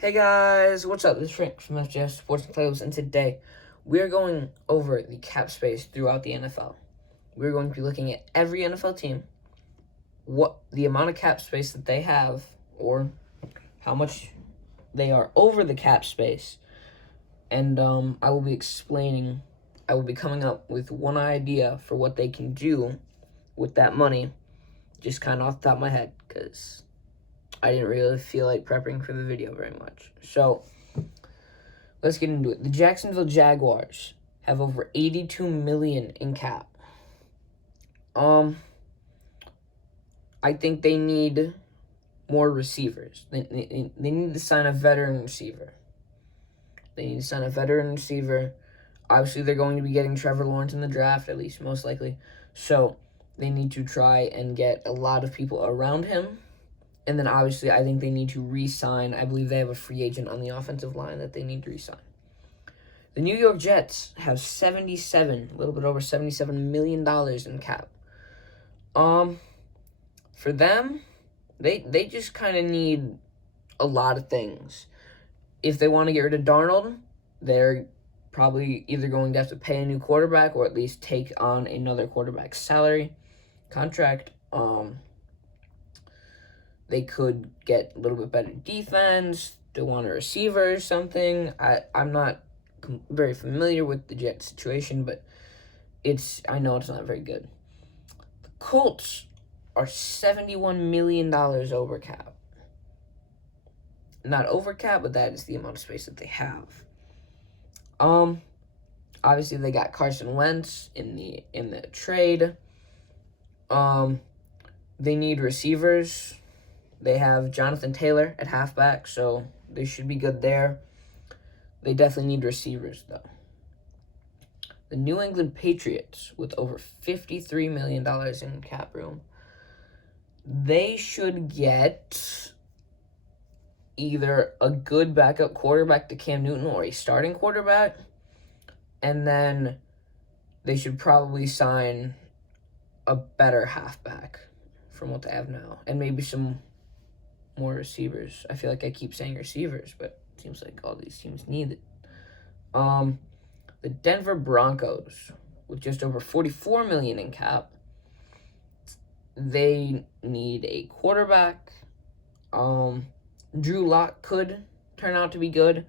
Hey guys, what's up? This is Frank from FJS Sports and Playoffs, and today we're going over the cap space throughout the NFL. We're going to be looking at every NFL team, what the amount of cap space that they have, or how much they are over the cap space, and I will be coming up with one idea for what they can do with that money, just kind of off the top of my head, because I didn't really feel like prepping for the video very much. So let's get into it. The Jacksonville Jaguars have over 82 million in cap. I think they need more receivers. They need to sign a veteran receiver. Obviously, they're going to be getting Trevor Lawrence in the draft, at least most likely. So they need to try and get a lot of people around him. And then obviously, I think they need to re-sign. I believe they have a free agent on the offensive line that they need to re-sign. The New York Jets have a little bit over $77 million in cap. For them, they just kind of need a lot of things. If they want to get rid of Darnold, they're probably either going to have to pay a new quarterback or at least take on another quarterback's salary contract. They could get a little bit better defense. They want a receiver or something. I'm not very familiar with the Jets situation, but I know it's not very good. The Colts are $71 million over cap. Not over cap, but that is the amount of space that they have. Obviously they got Carson Wentz in the trade. They need receivers. They have Jonathan Taylor at halfback, so they should be good there. They definitely need receivers, though. The New England Patriots, with over $53 million in cap room, they should get either a good backup quarterback to Cam Newton or a starting quarterback, and then they should probably sign a better halfback from what they have now, and maybe some more receivers. I feel like I keep saying receivers, but it seems like all these teams need it. The Denver Broncos, with just over $44 million in cap, they need a quarterback. Drew Lock could turn out to be good.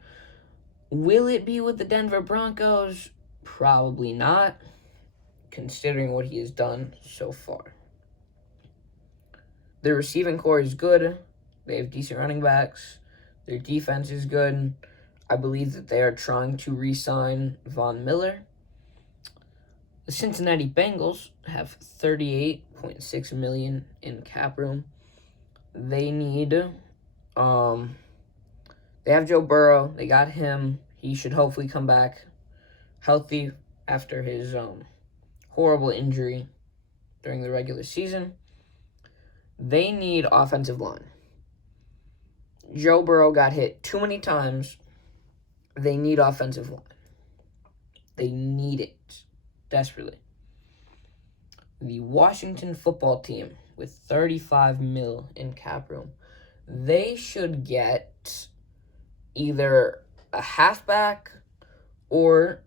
Will it be with the Denver Broncos? Probably not, considering what he has done so far. Their receiving core is good. They have decent running backs. Their defense is good. I believe that they are trying to re-sign Von Miller. The Cincinnati Bengals have $38.6 million in cap room. They need, they have Joe Burrow. They got him. He should hopefully come back healthy after his horrible injury during the regular season. They need offensive line. Joe Burrow got hit too many times. They need offensive line. They need it desperately. The Washington football team with 35 mil in cap room, they should get either a halfback or,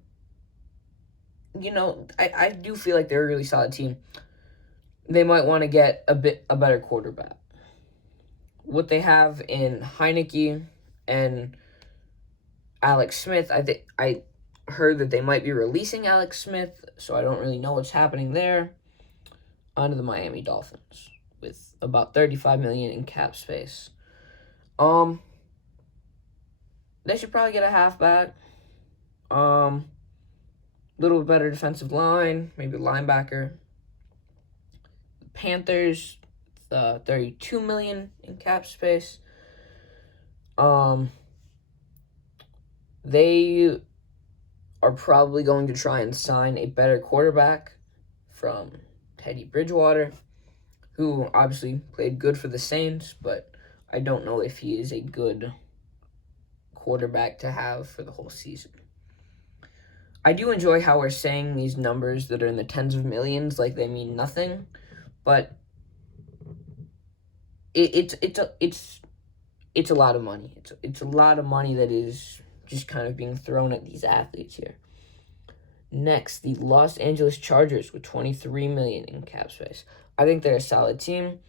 I do feel like they're a really solid team. They might want to get a better quarterback. What they have in Heineke and Alex Smith, I heard that they might be releasing Alex Smith, so I don't really know what's happening there. Onto the Miami Dolphins with about $35 million in cap space. They should probably get a halfback. Little better defensive line, maybe a linebacker. The Panthers, $32 million in cap space. They are probably going to try and sign a better quarterback from Teddy Bridgewater, who obviously played good for the Saints, but I don't know if he is a good quarterback to have for the whole season. I do enjoy how we're saying these numbers that are in the tens of millions like they mean nothing, but it's it's a lot of money. It's a lot of money that is just kind of being thrown at these athletes here. Next, the Los Angeles Chargers with $23 million in cap space. I think they're a solid team.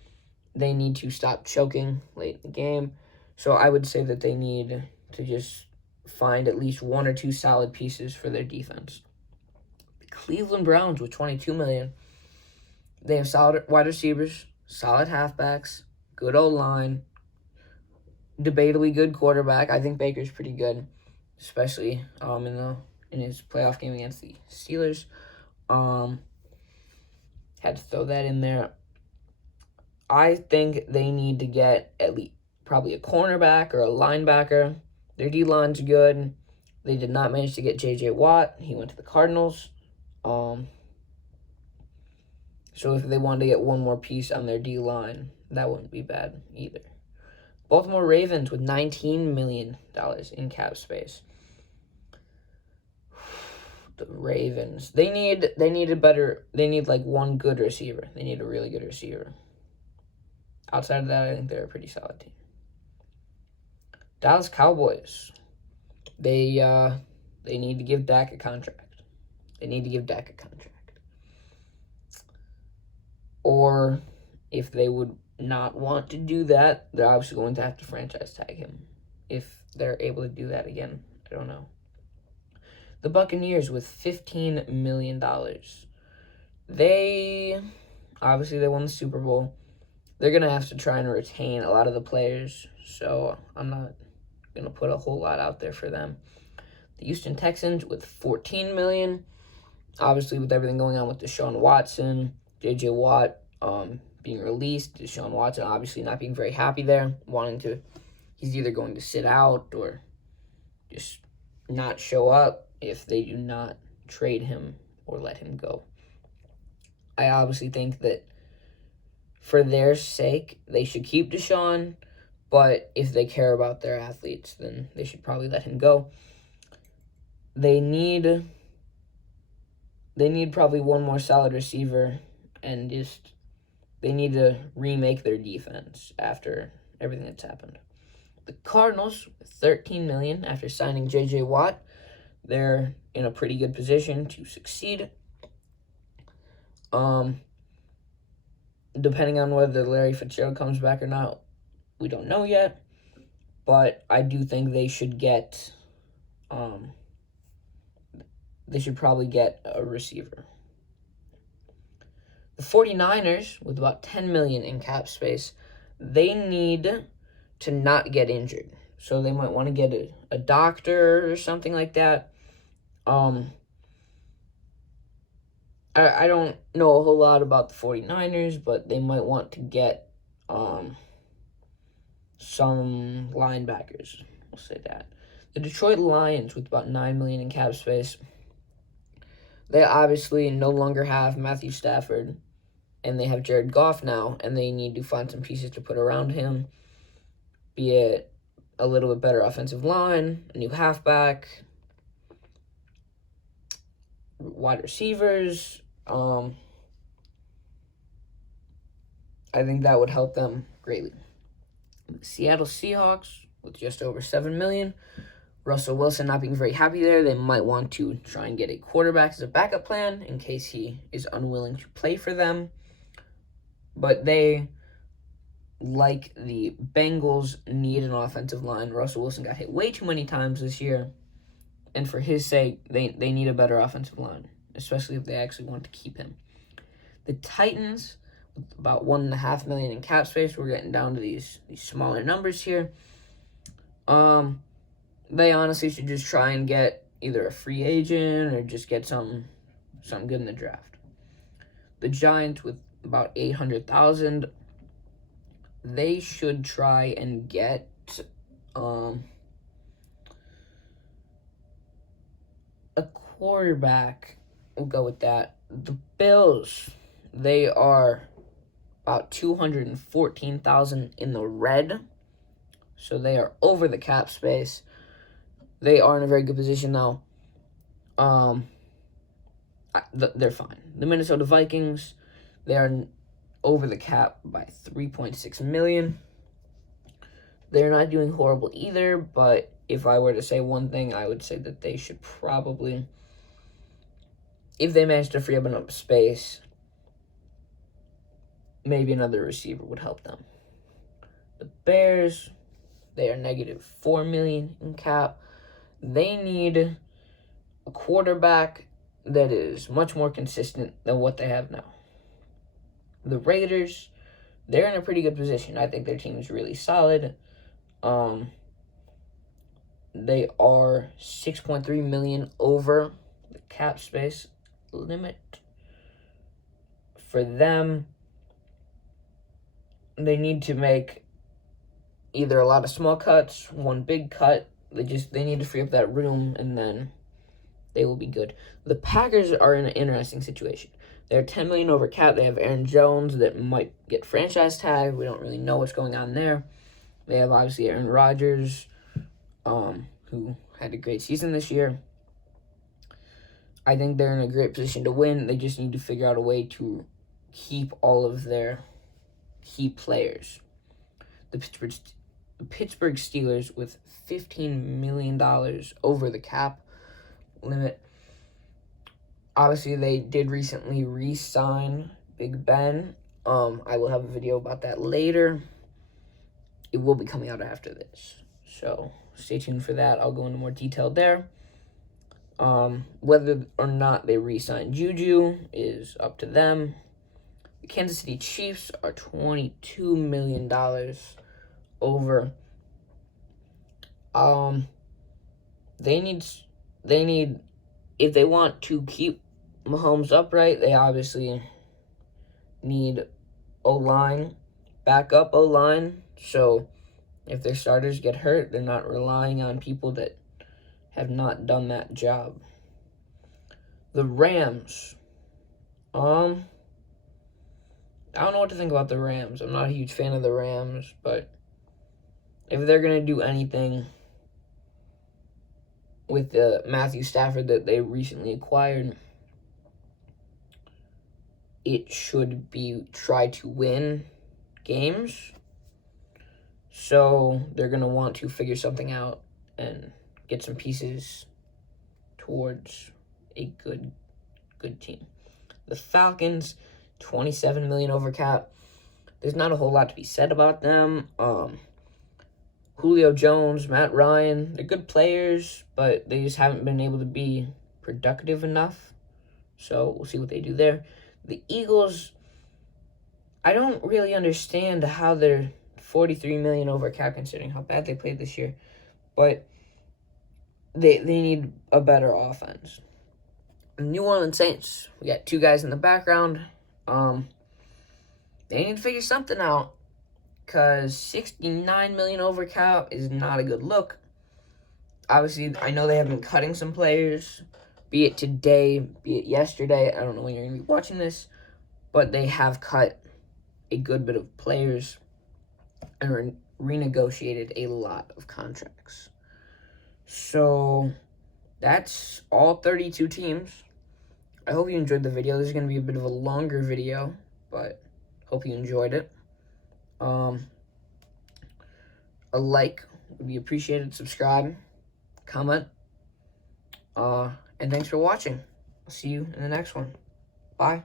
They need to stop choking late in the game. So I would say that they need to just find at least one or two solid pieces for their defense. The Cleveland Browns with $22 million. They have solid wide receivers, solid halfbacks, good O-line, debatably good quarterback. I think Baker's pretty good, especially in his playoff game against the Steelers. Had to throw that in there. I think they need to get at least probably a cornerback or a linebacker. Their D-line's good. They did not manage to get J.J. Watt. He went to the Cardinals. So if they wanted to get one more piece on their D-line, that wouldn't be bad either. Baltimore Ravens with $19 million in cap space. The Ravens. They need like one good receiver. They need a really good receiver. Outside of that, I think they're a pretty solid team. Dallas Cowboys. They need to give Dak a contract. Or if they would not want to do that, they're obviously going to have to franchise tag him. If they're able to do that again, I don't know. The Buccaneers with $15 million. They won the Super Bowl. They're going to have to try and retain a lot of the players, so I'm not going to put a whole lot out there for them. The Houston Texans with $14 million. Obviously, with everything going on with Deshaun Watson, J.J. Watt being released, Deshaun Watson obviously not being very happy there, he's either going to sit out or just not show up if they do not trade him or let him go. I obviously think that for their sake, they should keep Deshaun, but if they care about their athletes, then they should probably let him go. They need probably one more solid receiver, and they need to remake their defense after everything that's happened. The Cardinals, $13 million after signing J.J. Watt. They're in a pretty good position to succeed. Depending on whether Larry Fitzgerald comes back or not, we don't know yet. But I do think they should get, they should probably get a receiver. The 49ers, with about $10 million in cap space, they need to not get injured. So they might want to get a doctor or something like that. I don't know a whole lot about the 49ers, but they might want to get some linebackers. We'll say that. The Detroit Lions, with about $9 million in cap space, they obviously no longer have Matthew Stafford, and they have Jared Goff now, and they need to find some pieces to put around him, be it a little bit better offensive line, a new halfback, wide receivers. I think that would help them greatly. The Seattle Seahawks, with just over $7 million. Russell Wilson not being very happy there. They might want to try and get a quarterback as a backup plan in case he is unwilling to play for them. But they, like the Bengals, need an offensive line. Russell Wilson got hit way too many times this year. And for his sake, they need a better offensive line, especially if they actually want to keep him. The Titans, with about $1.5 million in cap space, we're getting down to these smaller numbers here. They honestly should just try and get either a free agent or just get something good in the draft. The Giants, with about $800,000, they should try and get a quarterback. We'll go with that. The Bills, they are about $214,000 in the red, so they are over the cap space. They are in a very good position now. They're fine. The Minnesota Vikings, they are over the cap by $3.6 million. they're not doing horrible either, but if I were to say one thing, I would say that they should probably, if they manage to free up enough space, maybe another receiver would help them. The Bears, they are negative $4 million in cap. They need a quarterback that is much more consistent than what they have now. The Raiders, they're in a pretty good position. I think their team is really solid. They are $6.3 million over the cap space limit. For them, they need to make either a lot of small cuts, one big cut. They need to free up that room, and then they will be good. The Packers are in an interesting situation. They're $10 million over cap. They have Aaron Jones that might get franchise tag. We don't really know what's going on there. They have obviously Aaron Rodgers, who had a great season this year. I think they're in a great position to win. They just need to figure out a way to keep all of their key players. The Pittsburgh Steelers with $15 million over the cap limit. Obviously, they did recently re-sign Big Ben. I will have a video about that later. It will be coming out after this, so stay tuned for that. I'll go into more detail there. Whether or not they re-sign Juju is up to them. The Kansas City Chiefs are $22 million over. They need, if they want to keep Mahomes upright, they obviously need O-line, backup O-line. So if their starters get hurt, they're not relying on people that have not done that job. The Rams. I don't know what to think about the Rams. I'm not a huge fan of the Rams, but if they're going to do anything with the Matthew Stafford that they recently acquired, it should be try to win games. So they're going to want to figure something out and get some pieces towards a good team. The Falcons, $27 million over cap. There's not a whole lot to be said about them. Julio Jones, Matt Ryan, they're good players, but they just haven't been able to be productive enough. So we'll see what they do there. The Eagles, I don't really understand how they're $43 million over cap considering how bad they played this year. But they need a better offense. New Orleans Saints, we got two guys in the background. They need to figure something out because $69 million over cap is not a good look. Obviously, I know they have been cutting some players, be it today, be it yesterday. I don't know when you're going to be watching this, but they have cut a good bit of players and renegotiated a lot of contracts. So that's all 32 teams. I hope you enjoyed the video. This is going to be a bit of a longer video, but hope you enjoyed it. A like would be appreciated. Subscribe, comment, and thanks for watching. I'll see you in the next one. Bye.